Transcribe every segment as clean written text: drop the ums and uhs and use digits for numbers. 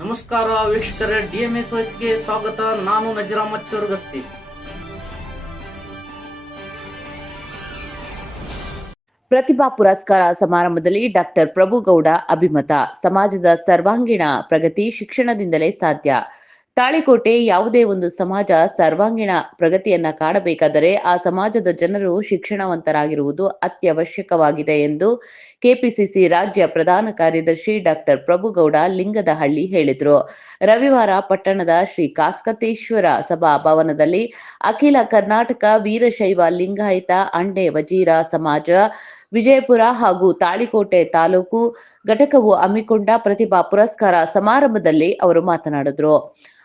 ನಮಸ್ಕಾರ ವೀಕ್ಷಕರೇ, ಡಿಎಂಎಸ್ ವಾಯ್ಸ್ಗೆ ಸ್ವಾಗತ. ನಾನು ನಜೀರ್ ಅಹಮದ್ ಚೋರ್ಗಸ್ತಿ. ಪ್ರತಿಭಾ ಪುರಸ್ಕಾರ ಸಮಾರಂಭದಲ್ಲಿ ಡಾಕ್ಟರ್ ಪ್ರಭುಗೌಡ ಅಭಿಮತ. ಸಮಾಜದ ಸರ್ವಾಂಗೀಣ ಪ್ರಗತಿ ಶಿಕ್ಷಣದಿಂದಲೇ ಸಾಧ್ಯ. ತಾಳಿಕೋಟೆ: ಯಾವುದೇ ಒಂದು ಸಮಾಜ ಸರ್ವಾಂಗೀಣ ಪ್ರಗತಿಯನ್ನ ಕಾಣಬೇಕಾದರೆ ಆ ಸಮಾಜದ ಜನರು ಶಿಕ್ಷಣವಂತರಾಗಿರುವುದು ಅತ್ಯವಶ್ಯಕವಾಗಿದೆ ಎಂದು ಕೆಪಿಸಿಸಿ ರಾಜ್ಯ ಪ್ರಧಾನ ಕಾರ್ಯದರ್ಶಿ ಡಾಕ್ಟರ್ ಪ್ರಭುಗೌಡ ಲಿಂಗದಹಳ್ಳಿ ಹೇಳಿದರು. ರವಿವಾರ ಪಟ್ಟಣದ ಶ್ರೀ ಕಾಸ್ಕತೇಶ್ವರ ಸಭಾ ಭವನದಲ್ಲಿ ಅಖಿಲ ಕರ್ನಾಟಕ ವೀರಶೈವ ಲಿಂಗಾಯತ ಅಂಡೆ ವಜೀರ ಸಮಾಜ ವಿಜಯಪುರ ಹಾಗೂ ತಾಳಿಕೋಟೆ ತಾಲೂಕು ಘಟಕವು ಹಮ್ಮಿಕೊಂಡ ಪ್ರತಿಭಾ ಪುರಸ್ಕಾರ ಸಮಾರಂಭದಲ್ಲಿ ಅವರು ಮಾತನಾಡಿದರು.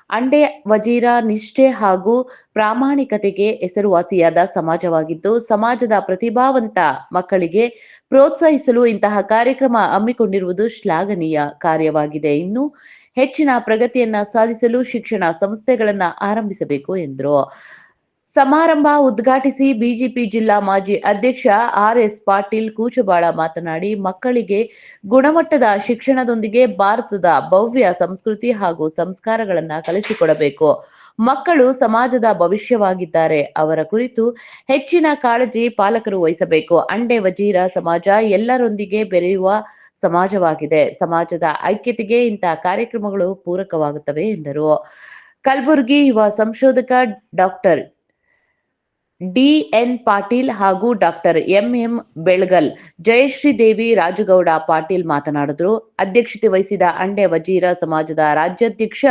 ಅಂಡೆ ವಜೀರ ನಿಷ್ಠೆ ಹಾಗೂ ಪ್ರಾಮಾಣಿಕತೆಗೆ ಹೆಸರುವಾಸಿಯಾದ ಸಮಾಜವಾಗಿದ್ದು, ಸಮಾಜದ ಪ್ರತಿಭಾವಂತ ಮಕ್ಕಳಿಗೆ ಪ್ರೋತ್ಸಾಹಿಸಲು ಇಂತಹ ಕಾರ್ಯಕ್ರಮ ಹಮ್ಮಿಕೊಂಡಿರುವುದು ಶ್ಲಾಘನೀಯ ಕಾರ್ಯವಾಗಿದೆ. ಇನ್ನು ಹೆಚ್ಚಿನ ಪ್ರಗತಿಯನ್ನ ಸಾಧಿಸಲು ಶಿಕ್ಷಣ ಸಂಸ್ಥೆಗಳನ್ನ ಆರಂಭಿಸಬೇಕು ಎಂದರು. ಸಮಾರಂಭ ಉದ್ಘಾಟಿಸಿ ಬಿಜೆಪಿ ಜಿಲ್ಲಾ ಮಾಜಿ ಅಧ್ಯಕ್ಷ ಆರ್.ಎಸ್. ಪಾಟೀಲ್ ಕೂಚಬಾಳ ಮಾತನಾಡಿ, ಮಕ್ಕಳಿಗೆ ಗುಣಮಟ್ಟದ ಶಿಕ್ಷಣದೊಂದಿಗೆ ಭಾರತದ ಭವ್ಯ ಸಂಸ್ಕೃತಿ ಹಾಗೂ ಸಂಸ್ಕಾರಗಳನ್ನ ಕಲಿಸಿಕೊಡಬೇಕು. ಮಕ್ಕಳು ಸಮಾಜದ ಭವಿಷ್ಯವಾಗಿದ್ದಾರೆ. ಅವರ ಕುರಿತು ಹೆಚ್ಚಿನ ಕಾಳಜಿ ಪಾಲಕರು ವಹಿಸಬೇಕು. ಅಂಡೆ ವಜೀರ ಸಮಾಜ ಎಲ್ಲರೊಂದಿಗೆ ಬೆರೆಯುವ ಸಮಾಜವಾಗಿದೆ. ಸಮಾಜದ ಐಕ್ಯತೆಗೆ ಇಂತಹ ಕಾರ್ಯಕ್ರಮಗಳು ಪೂರಕವಾಗುತ್ತವೆ ಎಂದರು. ಕಲಬುರಗಿ ಯುವ ಸಂಶೋಧಕ ಡಾಕ್ಟರ್ ಡಿ.ಎನ್. ಪಾಟೀಲ್ ಹಾಗೂ ಡಾಕ್ಟರ್ ಎಂ.ಎಂ. ಬೆಳಗಲ್, ಜಯಶ್ರೀ ದೇವಿ, ರಾಜಗೌಡ ಪಾಟೀಲ್ ಮಾತನಾಡಿದರು. ಅಧ್ಯಕ್ಷತೆ ವಹಿಸಿದ ಅಂಡೆ ವಜೀರ ಸಮಾಜದ ರಾಜ್ಯಾಧ್ಯಕ್ಷ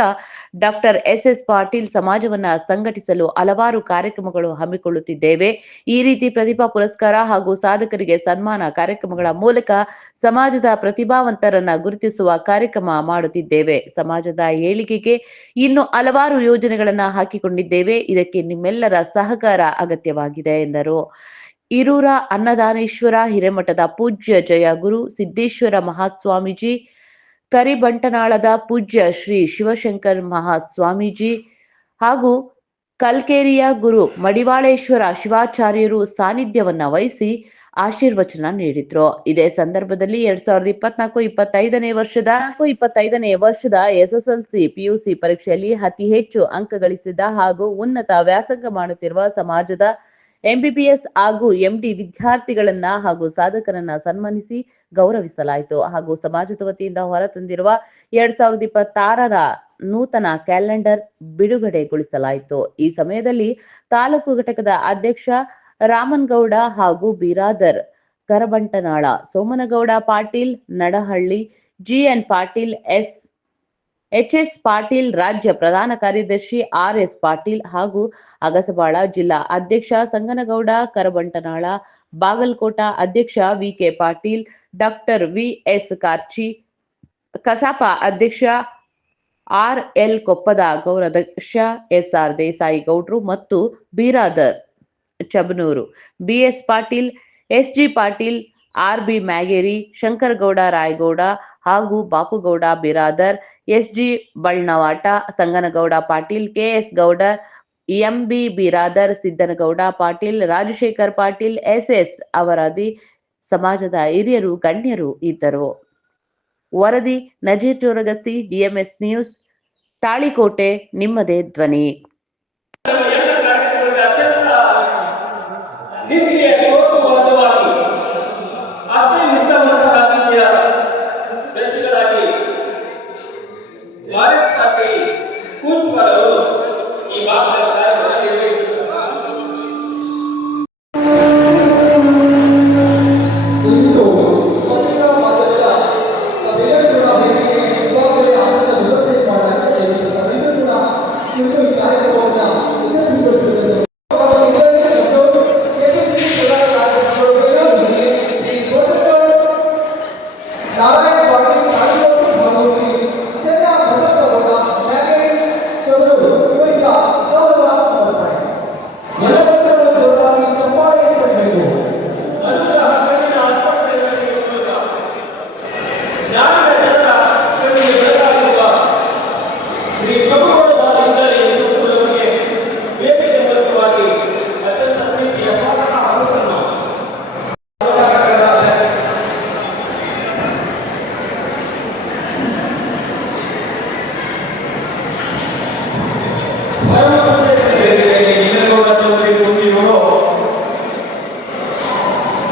ಡಾಕ್ಟರ್ ಎಸ್.ಎಸ್. ಪಾಟೀಲ್, ಸಮಾಜವನ್ನ ಸಂಘಟಿಸಲು ಹಲವಾರು ಕಾರ್ಯಕ್ರಮಗಳು ಹಮ್ಮಿಕೊಳ್ಳುತ್ತಿದ್ದೇವೆ. ಈ ರೀತಿ ಪ್ರತಿಭಾ ಪುರಸ್ಕಾರ ಹಾಗೂ ಸಾಧಕರಿಗೆ ಸನ್ಮಾನ ಕಾರ್ಯಕ್ರಮಗಳ ಮೂಲಕ ಸಮಾಜದ ಪ್ರತಿಭಾವಂತರನ್ನ ಗುರುತಿಸುವ ಕಾರ್ಯಕ್ರಮ ಮಾಡುತ್ತಿದ್ದೇವೆ. ಸಮಾಜದ ಏಳಿಗೆಗೆ ಇನ್ನು ಹಲವಾರು ಯೋಜನೆಗಳನ್ನ ಹಾಕಿಕೊಂಡಿದ್ದೇವೆ. ಇದಕ್ಕೆ ನಿಮ್ಮೆಲ್ಲರ ಸಹಕಾರ ಅಗತ್ಯವಾಗಿದೆ ಎಂದರು. ಇರೂರ ಅನ್ನದಾನೇಶ್ವರ ಹಿರೇಮಠದ ಪೂಜ್ಯ ಜಯ ಗುರು ಸಿದ್ದೇಶ್ವರ ಮಹಾಸ್ವಾಮೀಜಿ, ಕರಿಬಂಟನಾಳದ ಪೂಜ್ಯ ಶ್ರೀ ಶಿವಶಂಕರ್ ಮಹಾಸ್ವಾಮೀಜಿ ಹಾಗೂ ಕಲ್ಕೇರಿಯ ಗುರು ಮಡಿವಾಳೇಶ್ವರ ಶಿವಾಚಾರ್ಯರು ಸಾನ್ನಿಧ್ಯವನ್ನ ವಹಿಸಿ ಆಶೀರ್ವಚನ ನೀಡಿದ್ರು. ಇದೇ ಸಂದರ್ಭದಲ್ಲಿ 2024-25ನೇ ವರ್ಷದ ಎಸ್ಎಸ್ಎಲ್ಸಿ ಪಿಯುಸಿ ಪರೀಕ್ಷೆಯಲ್ಲಿ ಅತಿ ಹೆಚ್ಚು ಅಂಕ ಗಳಿಸಿದ ಹಾಗೂ ಉನ್ನತ ವ್ಯಾಸಂಗ ಮಾಡುತ್ತಿರುವ ಸಮಾಜದ ಎಂಬಿಬಿಎಸ್ ಹಾಗೂ ಎಂಡಿ ವಿದ್ಯಾರ್ಥಿಗಳನ್ನ ಹಾಗೂ ಸಾಧಕರನ್ನ ಸನ್ಮಾನಿಸಿ ಗೌರವಿಸಲಾಯಿತು. ಹಾಗೂ ಸಮಾಜದ ವತಿಯಿಂದ ಹೊರತಂದಿರುವ 2026ರ ನೂತನ ಕ್ಯಾಲೆಂಡರ್ ಬಿಡುಗಡೆಗೊಳಿಸಲಾಯಿತು. ಈ ಸಮಯದಲ್ಲಿ ತಾಲೂಕು ಘಟಕದ ಅಧ್ಯಕ್ಷ ರಾಮನಗೌಡ ಹಾಗೂ ಬಿರಾದರ್ ಕರಬಂಟನಾಳ, ಸೋಮನಗೌಡ ಪಾಟೀಲ್ ನಡಹಳ್ಳಿ, ಜಿಎನ್ ಪಾಟೀಲ್, ಎಚ್.ಎಸ್. ಪಾಟೀಲ್, ರಾಜ್ಯ ಪ್ರಧಾನ ಕಾರ್ಯದರ್ಶಿ ಆರ್.ಎಸ್. ಪಾಟೀಲ್ ಹಾಗೂ ಅಗಸಬಾಳ ಜಿಲ್ಲಾ ಅಧ್ಯಕ್ಷ ಸಂಗನಗೌಡ ಕರಬಂಟನಾಳ, ಬಾಗಲಕೋಟ ಅಧ್ಯಕ್ಷ V K. Patil, doctor V S. Karchi, ಕಸಾಪ ಅಧ್ಯಕ್ಷ ಆರ್.ಎಲ್. ಕೊಪ್ಪದ ಗೌರವಾಧ್ಯಕ್ಷ ಎಸ್.ಆರ್. ದೇಸಾಯಿ ಗೌಡ್ರು ಮತ್ತು Biradar Chabanur, B S. Patil, S G. Patil, R B. Myageri, Shankargouda Rayagouda ಹಾಗೂ Bapugouda Biradar, S G. Balnavata, Sanganagouda Patil, K S. Gowdar, M B. Biradar, Siddanagouda Patil, Rajashekhar Patil, S S. ಅವರಾದಿ ಸಮಾಜದ ಹಿರಿಯರು ಗಣ್ಯರು ಇದ್ದರು. ವರದಿ ನಜೀರ್ ಚೋರಗಸ್ತಿ, ಡಿಎಂಎಸ್ ನ್ಯೂಸ್, ತಾಳಿಕೋಟೆ. ನಿಮ್ಮದೇ ಧ್ವನಿ. ಇವರಿಂದ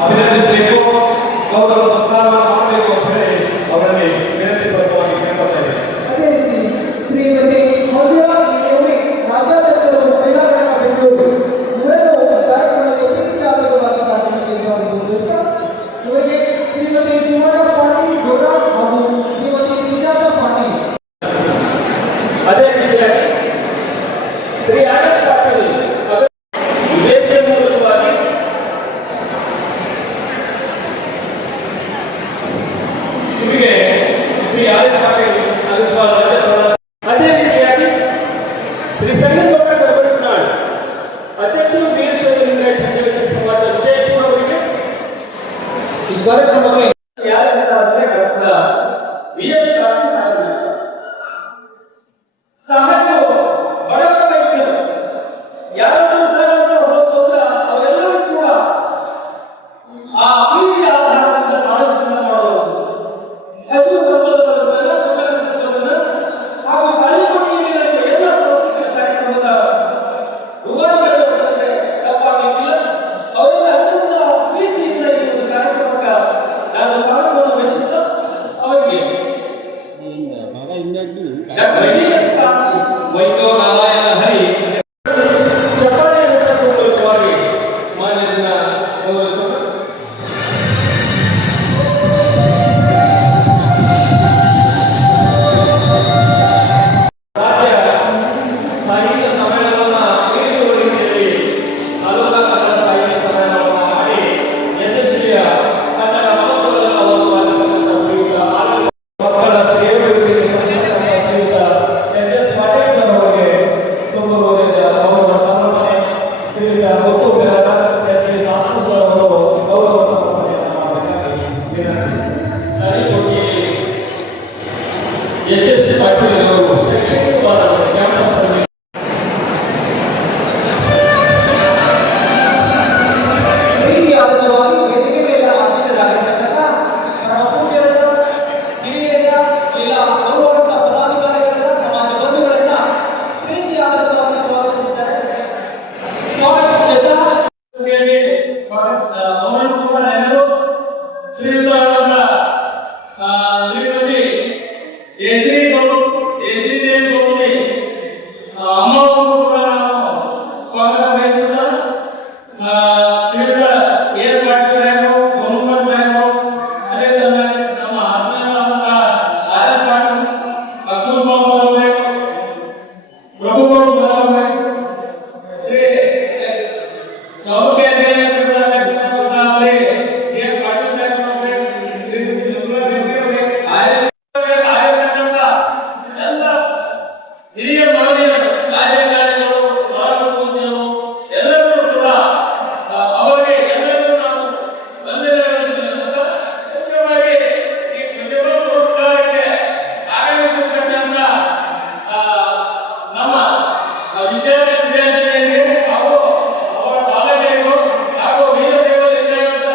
ಅಭಿನಂದಿಸಬೇಕು, ಗೌರವ ಸತ್ಕಾರ ಮಾಡಬೇಕು ಅಂತ ಹೇಳಿ ಅವರಲ್ಲಿ ವಿನಂತಿ ಪೂರ್ವಕವಾಗಿ ಕೇಳ್ಕೊತಾ ಇದ್ದೇನೆ. ಅದೇ ರೀತಿ ಶ್ರೀಮತಿ ಮಧುರಾ ರಾಜ್ಯಾಧ್ಯಕ್ಷರು ಮಹಿಳಾ ಘಟಕ ಬೆಂಗಳೂರು ಇವರನ್ನು ಕಾರ್ಯಕ್ರಮಕ್ಕೆ ಅತಿಥಿಯಾದವರಾಗಿ ಸ್ವಾಗತಿಸುತ್ತಾ ಇವರಿಗೆ ಶ್ರೀಮತಿ ಸುಮಲತಾ ಪಾಟೀಲ್ ಗೌಡ ಹಾಗೂ ಶ್ರೀಮತಿ ಸುಜಾತ ಪಾಟೀಲ್. ಅದೇ ರೀತಿಯಾಗಿ ಶ್ರೀ ಆರ್ ಎಸ್ ಪಾಟೀಲ್ ವೇದಿಕೆ ಮೂಲಕವಾಗಿ ನಿಮಗೆ ಶ್ರೀ ಆರ್ ಎಸ್ ಪಾಟೀಲ್ ಅಗಸ್ವಾಲ್ ರಾಜ್ಯಪಾಲ. ಅದೇ ರೀತಿಯಾಗಿ ಶ್ರೀ ಸಂಗಮೇಗೌಡ ಗರ್ಭನಾಳ್ ಅಧ್ಯಕ್ಷರು ವೀರಶೈವ ಲಿಂಗಾಯತ ಸಂಘಟನೆ ಸಮಾಜ ವಿಜಯಪುರ ಅವರಿಗೆ ಈ ಕಾರ್ಯಕ್ರಮಕ್ಕೆ ಯಾರಿದ್ದಾರೆ ಡಾಕ್ಟರ್ ವಿ ಎಸ್ ಕಾಂತಿನಾಯಕ್ ಸಾಹೇಬರು ಬಡವರ ವೈದ್ಯರು ಯಾರಾದರೂ ಸರ್ ಅಂತ ಹೋಗೋದ್ರ ಅವರೆಲ್ಲರೂ ಕೂಡ ಆ ಪ್ರೀತಿಯ ಆಧಾರದಿಂದ ಆಲೋಚನೆ ಮಾಡುವುದು ಹಸಿರು ಸಂಬಂಧಗಳನ್ನು ಹಾಗೂ ಗಾಳಿಕೊಡಿ ಎಲ್ಲ ಸಾಂಸ್ಕೃತಿಕ ಕಾರ್ಯಕ್ರಮದ ರೂವಾರಿಗಳು ತಪ್ಪಾಗಿಲ್ಲ. ಅವರೆಲ್ಲ ಅತ್ಯಂತ ಪ್ರೀತಿಯಿಂದ ಈ ಒಂದು ಕಾರ್ಯಕ್ರಮಕ್ಕೆ ನಾನು ಪಾಲ್ಗೊಳ್ಳ ಬಯಸುತ್ತಾ ಅವರಿಗೆ ವೈದ್ಯ ನಾರಾಯಣ ಹರಿ ಚಪ್ಪಾಳೆಯನ್ನು ಮೂಲಕವಾಗಿ ಮಾನ್ಯರನ್ನ ಗೌರವಿಸೋಣ. ರಾಜ್ಯ ಸಾಹಿತ್ಯ ಸಮ್ಮೇಳನವನ್ನು ಏರಿಸುವ ರೀತಿಯಲ್ಲಿ ತಾಲೂಕಾ ಕನ್ನಡ ಸಾಹಿತ್ಯ ಸಮ್ಮೇಳನವನ್ನು ಮಾಡಿ ಯಶಸ್ವಿಯ ಕನ್ನಡ ಮಹೋತ್ಸವವನ್ನು ಒಂದು ಮಾಡಿರ್ತಕ್ಕಂಥ ಶ್ರೀಯುತ ಆನಂದ ಮಕ್ಕಳ ಸೇವೆ ಶ್ರೀಯುತ ಎಚ್ ಎಸ್ ಪಾಟೀಲ್ ಸರ್ ಅವರಿಗೆ ತುಂಬ ಹೃದಯದ ಗೌರವ ಸಮರ್ಪಣೆ. ಶ್ರೀಯುತ ಒಕ್ಕೂಟದ ಎಸ್ ವಿ ಶಾಸ್ತ್ರಿ ಸರ್ ಅವರು ಗೌರವ ಸಮರ್ಪಣೆಯನ್ನು ಮಾಡಬೇಕಾಗಿ ವಿನಂತಿ. ನರಿಕೋಟೆಯಲ್ಲಿ ಎಚ್ ಎಸ್ ಪಾಟೀಲ್ ಅವರು ಶೈಕ್ಷಣಿಕವಾದ ಕ್ಯಾಂಪಸ್ನಲ್ಲಿ ಪ್ರೀತಿಯಾದವಾಗಿ ವೇದಿಕೆ ಮೇಲೆ ಆಸೀನರಾಗಿರ್ತಕ್ಕಂಥ ನಮ್ಮ ಪೂಜ್ಯರನ್ನ, ಹಿರಿಯರನ್ನ, ಎಲ್ಲ ಗೌರವಾನ್ವಿತ ಪದಾಧಿಕಾರಿಗಳನ್ನ, ಸಮಾಜ ಬಂಧುಗಳನ್ನ ಪ್ರೀತಿಯಾದವಾಗಿ ಸ್ವಾಗತಿಸಿದ್ದಾರೆ. ಶ್ರೀಮತಿ ಜಯಶ್ರೀ ಜಯಶ್ರೀದೇವಿ ಗೌಡಿ ಅಮ್ಮ ಕೂಡ ನಾವು ಸ್ವಾಗತ ಬಯಸುತ್ತ ಶ್ರೀಯುತ ಎಸ್ ಪಾಟೀಲ್ ಸಾಹೇಬರು, ಸೋಮನಾಥ್ ಸಾಹೇಬರು, ಅದೇ ತರನಾಗಿ ನಮ್ಮ ಆತ್ಮೀಯರಾದಂಥ ಆರ್ ಎಸ್ ಪಾಟೀಲ್, ಮಕ್ಕಳು ಸರ್ ಅವರೇ, ಪ್ರಭುಗಳು ಸರ್ ಅವರೇ, ಸೌಖ್ಯ ಹಿರಿಯ ಮಹನೀಯರು, ರಾಜಕಾರಣಿಗಳು, ಮಾನವೀಯರು ಎಲ್ಲರೂ ಕೂಡ ಅವರಿಗೆ ಎಲ್ಲರಿಗೂ ನಾವು ವಂದನೆಗಳನ್ನು ಸಲ್ಲಿಸುತ್ತಾ ಮುಖ್ಯವಾಗಿ ಈ ಪ್ರತಿಭಾ ಪುರಸ್ಕಾರಕ್ಕೆ ಆಗಮಿಸಿರ್ತಕ್ಕಂಥ ನಮ್ಮ ವಿದ್ಯಾರ್ಥಿನಿಯರಿಗೆ ಹಾಗೂ ಅವರ ಪಾಲಕರಿಗೂ ಹಾಗೂ ವೀರಶೈವ ಲಿಂಗಾಯತ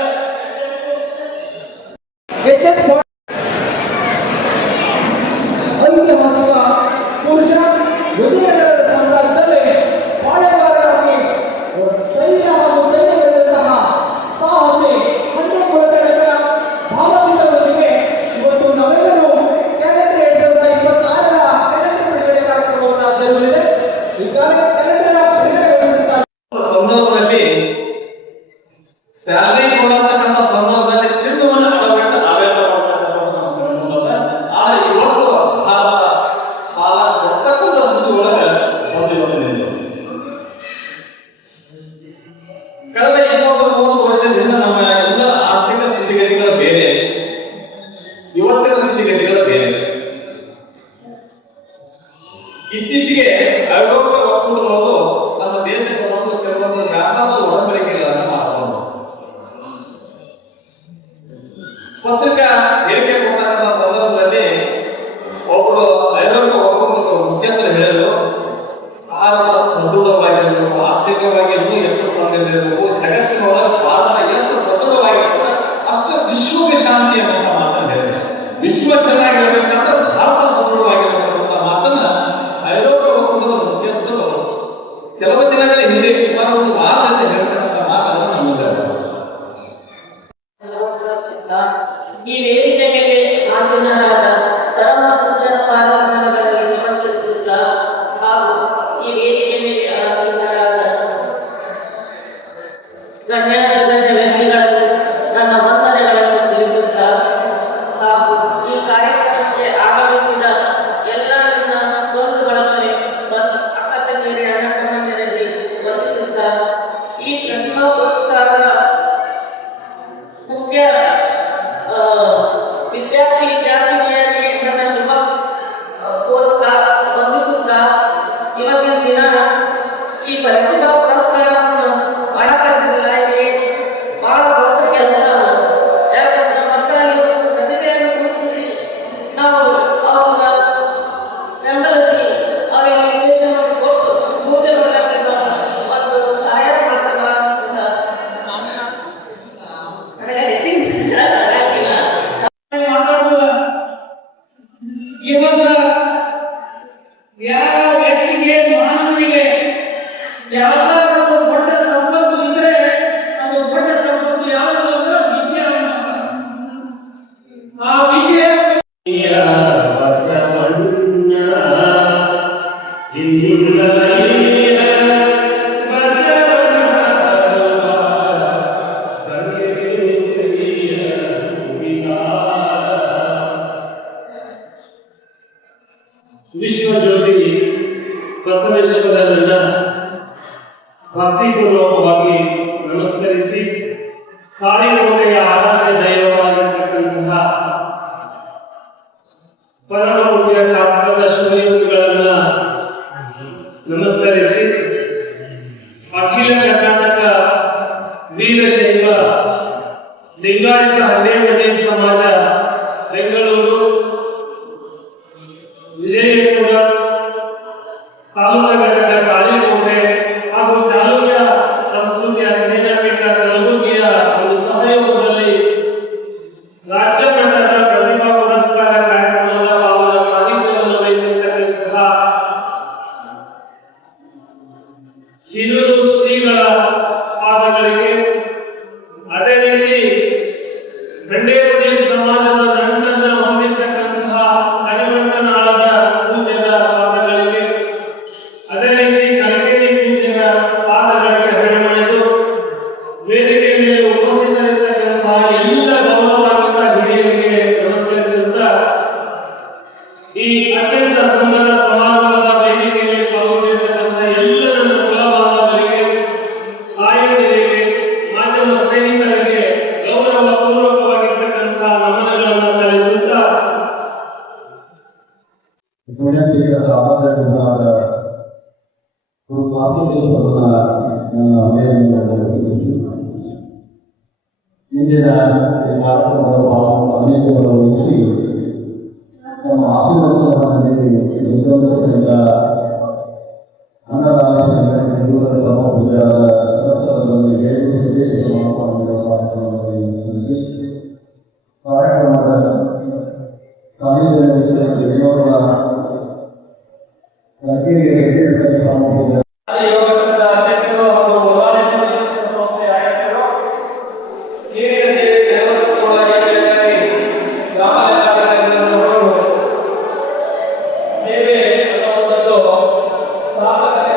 ಐತಿಹಾಸಿಕ ಪುರುಷ ವಿಜಯನಗರ ಸಾಮ್ರಾಜ್ಯದಲ್ಲಿ ಪಾಳೆಗಾರರಾಗಿ ಶೈರ್ಯ ಹಾಗೂ ಧೈರ್ಯವಿರುವಂತಹ ಸಾಹಸಿ ಹಣ್ಣುಕೊಳಗಡೆಗಳ ಭಾವಚಿತ್ರದೊಂದಿಗೆ ಇವತ್ತು ನಾವೆಲ್ಲರೂ ಕ್ಯಾಲೆಂಡರ್ 2026ರ ಕ್ಯಾಲೆಂಡರ್ ಬಿಡುಗಡೆ ಕಾರ್ಯಕ್ರಮವನ್ನು ಜರುಗಲಿದೆ. ಈ ಕ್ಯಾಲೆಂಡರ್ ಬಿಡುಗಡೆಗೊಳಿಸಿದ್ದಾರೆ. ಸಂದರ್ಭದಲ್ಲಿ ಸ್ಯಾಲರಿ ಕೊಡತಕ್ಕಂಥ ಸಂದರ್ಭದಲ್ಲಿ ಚಿನ್ನವನ್ನು ಅಡವಿಟ್ಟು ಆಡಳಿತ ಮಾಡ್ತಕ್ಕಂಥದ್ದು ನಮ್ಮ ಕಣ್ಣು ಮುಂದೆ. ಆದ್ರೆ ಇವತ್ತು ಭಾರತ ಸಾಲ ಕೊಡ್ತಕ್ಕಂಥ ಸ್ಥಿತಿ ಒಳಗೆ ಬಂದಿದೆ. ಕಳೆದ 20-30 ವರ್ಷದಿಂದ ನಮ್ಮ ಎಲ್ಲ ಆರ್ಥಿಕ ಸ್ಥಿತಿಗತಿಗಳು ಬೇರೆ, ಇವತ್ತಿನ ಸ್ಥಿತಿಗತಿಗಳು ಬೇರೆ. ಇತ್ತೀಚೆಗೆ ಐರೋಪ್ಯ ಒಕ್ಕೂಟದವರು ನಮ್ಮ ದೇಶಕ್ಕೆ ಬಂದು ಕೆಲವೊಂದು ವ್ಯಾಪಾರದ ಒಡಂಬಡಿಕೆಗಳನ್ನು ಮಾಡಿಕೊಂಡು ಪತ್ರಿಕಾ ಹೇಳಿಕೆ ಕೊಟ್ಟಂತ ಸಂದರ್ಭದಲ್ಲಿ ಒಬ್ಬರು ಐರೋಪ್ಯ ಒಕ್ಕೂಟದ ಮುಖ್ಯಸ್ಥರು ಹೇಳಿದರು, ಭಾರತ ಸದೃಢವಾಗಿರಬೇಕು, ಆರ್ಥಿಕವಾಗಿಯೂ ಎಷ್ಟು ಸ್ಥಾನದಲ್ಲಿರಬೇಕು, ಜಗತ್ತಿನೊಳಗೆ ಭಾರತ ಎಷ್ಟು ಸದೃಢವಾಗಿರ್ತದೆ ಅಷ್ಟು ವಿಶ್ವಕ್ಕೆ ಶಾಂತಿ ಅನ್ನುವಂಥ ಮಾತನ್ನು ಹೇಳಿದರು. ವಿಶ್ವ ಚೆನ್ನಾಗಿರ್ಬೇಕಂದ್ರೆ ಭಾರತ ಸದೃಢವಾಗಿರಬೇಕು ಅಂತ ಮಾತನ್ನ ಐರೋಪ್ಯ ಒಕ್ಕೂಟದ ಮುಖ್ಯಸ್ಥರು ದಿನ ಈ ಪ್ರತಿಭಾ ಪುರಸ್ಕಾರವನ್ನು ಮಾಡಕ್ಕಾಗಿಲ್ಲ. ಇಲ್ಲಿ ಬಹಳ ದೊಡ್ಡ ಕೆಲಸ. ಯಾಕಂದ್ರೆ ಮಕ್ಕಳಲ್ಲಿ ಒಂದು ಪ್ರತಿಭೆಯನ್ನು ಗುರುತಿಸಿ ನಾವು ಅವ್ರನ್ನ ಬೆಂಬಲಿಸಿ ಅವರಿಗೆ ನಿರ್ದೇಶನವನ್ನು ಕೊಟ್ಟು ಮುಂದೆ ನೋಡಕ್ಕೆ ಒಂದು ಸಹಾಯ ಮಾಡ್ಕೊಳ್ಳೋದ್ರಿಂದ ನನಗೆ ಹೆಚ್ಚಿನ ಆಗಂಗಿಲ್ಲ. ಮಾತಾಡುವ ಇವಾಗ ಯಾವ ವ್ಯಕ್ತಿಗೆ ಮಾನವನಿಗೆ ಯಾವ್ದಾದ್ರು ಒಂದು ದೊಡ್ಡ ಸಂಪತ್ತು ಇದ್ರೆ ಅದು ದೊಡ್ಡ ಸಂಪತ್ತು ಯಾವುದು ಅಂದ್ರೆ ವಿದ್ಯೆ ಅನ್ನೋದು. ಆ ವಿದ್ಯೆ ಬಸವಣ್ಣ ಹಿಂದುಳಿಯ ವಿಶ್ವಜ್ಯೋತಿ ಬಸವೇಶ್ವರರನ್ನ ಭಕ್ತಿಪೂರ್ವಕವಾಗಿ ನಮಸ್ಕರಿಸಿ ಕಾಳಿಗೋಡೆಯ ಆರಾಧ್ಯ ದೈವವಾಗಿರ್ತಕ್ಕಂತಹ ಪರಮ ಪುಣ್ಯ ಶಾಸ್ತ್ರದ ಶಿವಲಿಂಗಗಳನ್ನ ನಮಸ್ಕರಿಸಿ ಅಖಿಲ ಕರ್ನಾಟಕ ವೀರಶೈವ ಲಿಂಗಾಯತ ಹನ್ನೆರಡನೇ ಸಮಾಜ ಬೆಂಗಳೂರು ವಿಜಯಪುರ ತಾಲೂಕು ಘಟಕ ಕಾಳಿಗೋಡೆ ಹಾಗೂ ಚಾಲುಕ್ಯ ಸಂಸ್ಕೃತಿಯ ಅಧ್ಯಯನಪೀಠ ಕಲಬುರಗಿಯ ಒಂದು ಸಹಯೋಗದಲ್ಲಿ ರಾಜ್ಯ ಮಟ್ಟದ ಪ್ರತಿಭಾ ಪುರಸ್ಕಾರ ಕಾರ್ಯಕ್ರಮದ ಭಾಗದ ಸಾಹಿತ್ಯವನ್ನು ವಹಿಸಿರ್ತಕ್ಕಂತಹ ಹಿರಿಯೂರು ಶ್ರೀಗಳ ಪಾದಗಳಿಗೆ, ಅದೇ ರೀತಿ ಗಂಡೇವತಿ ಸಮಾಜದ ನಂಟನ್ನ ಹೊಂದಿರತಕ್ಕಂತಹ ಹರಿವಂತನಾಳದ ಪೂಜ್ಯರ ಪಾದಗಳಿಗೆ, ಅದೇ ರೀತಿ ಕಲಕೇರಿ ಪೂಜ್ಯರ ಪಾದಗಳಿಗೆ ಹರಿಮಾಡಿದು ವೇದಿಕೆ ಮೇಲೆ ಉಪಸ್ಥಿತರಿರ್ತಕ್ಕಂತಹ ಎಲ್ಲ ಗೌರವಾನ್ವಿತ ಹಿರಿಯರಿಗೆ ನಮಸ್ಕರಿಸುತ್ತಾ ಈ ಅತ್ಯಂತ ಸುಂದರ ಸಮಾರಂಭದ ವೇದಿಕೆಯಲ್ಲಿ ಪಾಲ್ಗೊಂಡಿರ್ತಕ್ಕಂತಹ ಎಲ್ಲ ನನ್ನ ಕುಲಬಾಂಧವರಿಗೆ, ತಾಯಂದಿರಿಗೆ, ಮಾಧ್ಯಮ ಸ್ನೇಹಿತರಿಗೆ ಗೌರವ ಪೂರ್ವಕವಾಗಿರ್ತಕ್ಕಂತಹ ನಮನಗಳನ್ನು ಸಲ್ಲಿಸುತ್ತಾ ಪುಣ್ಯತೀರ್ಥದ ಆರಾಧನೆಗೊಂಡಾಗ ಕಾಫಿ ದಿವಸವನ್ನ ನನ್ನ ಹೃದಯದಲ್ಲಿ ಇಂದಿನ ಈ ಕಾರ್ಯಕ್ರಮದ ಭಾಗವನ್ನು ಅನೇಕರು ವಹಿಸಿ ನಮ್ಮ ಆಶೀರ್ವಾದವನ್ನು ನೀಡಿ ನಿರ್ಗಮಿಸಿದ ಅನ್ನದಾನ ಹಿರಿಯೂರ ಸಮ ಪೂಜಾದ ಪ್ರಸ್ತುತದಲ್ಲಿ ಹೇಳಿ ಸಂದೇಶ ಕಾರ್ಯಕ್ರಮದ ಕಾರ್ಯನಿರ್ವಹಿಸಿದ ವಿನೋದ ಯೋಗದ ಅಧ್ಯಕ್ಷರು ಹಾಗೂ ಮೊದಲನೇ ಶಿಕ್ಷಣ ಸಂಸ್ಥೆಯ ಅಧ್ಯಕ್ಷರು, ನೀರಿನ ದೇವಸ್ಥಾನಗಳ ಏರಿಯಾದಲ್ಲಿ ಗ್ರಾಮ ಲೆಕ್ಕಾಚಾರಗಳನ್ನು ಸೇವೆ ಅನ್ನುವಂಥದ್ದು ಸಾರ್ಥಕತೆ